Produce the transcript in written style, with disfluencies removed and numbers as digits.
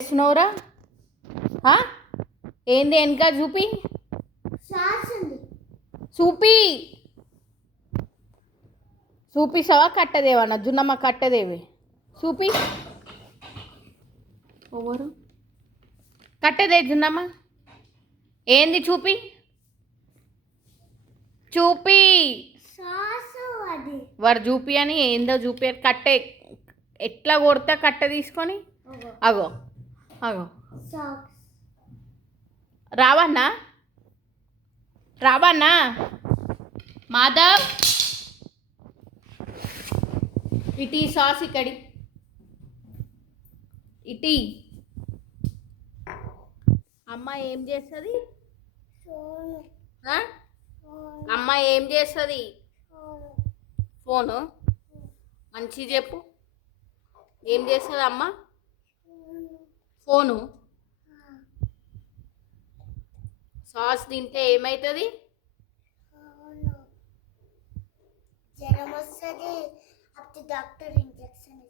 చేస్తున్నావురా? ఏంది వెనక చూపి చూపి చూపిస్తావా? కట్టదేవా జున్నమ్మ కట్టదేవి చూపి. ఎవరు కట్టదే జున్నమ్మ? ఏంది చూపి చూపి వాడు చూపి అని ఏందో చూపి కట్టే ఎట్లా కొడతా కట్ట తీసుకొని అగో అగో రావన్నా రావన్నా మాధవ్ ఇటీ సాస్ ఇక్కడి ఇటీ అమ్మ ఏం చేస్తుంది? అమ్మ ఏం చేస్తుంది? ఫోను మంచి చెప్పు. ఏం చేస్తుంది అమ్మ? ఫోను. సాస్ తింటే ఏమవుతుంది? జ్వరం వస్తుంది. అప్పుడు డాక్టర్ ఇంజెక్షన్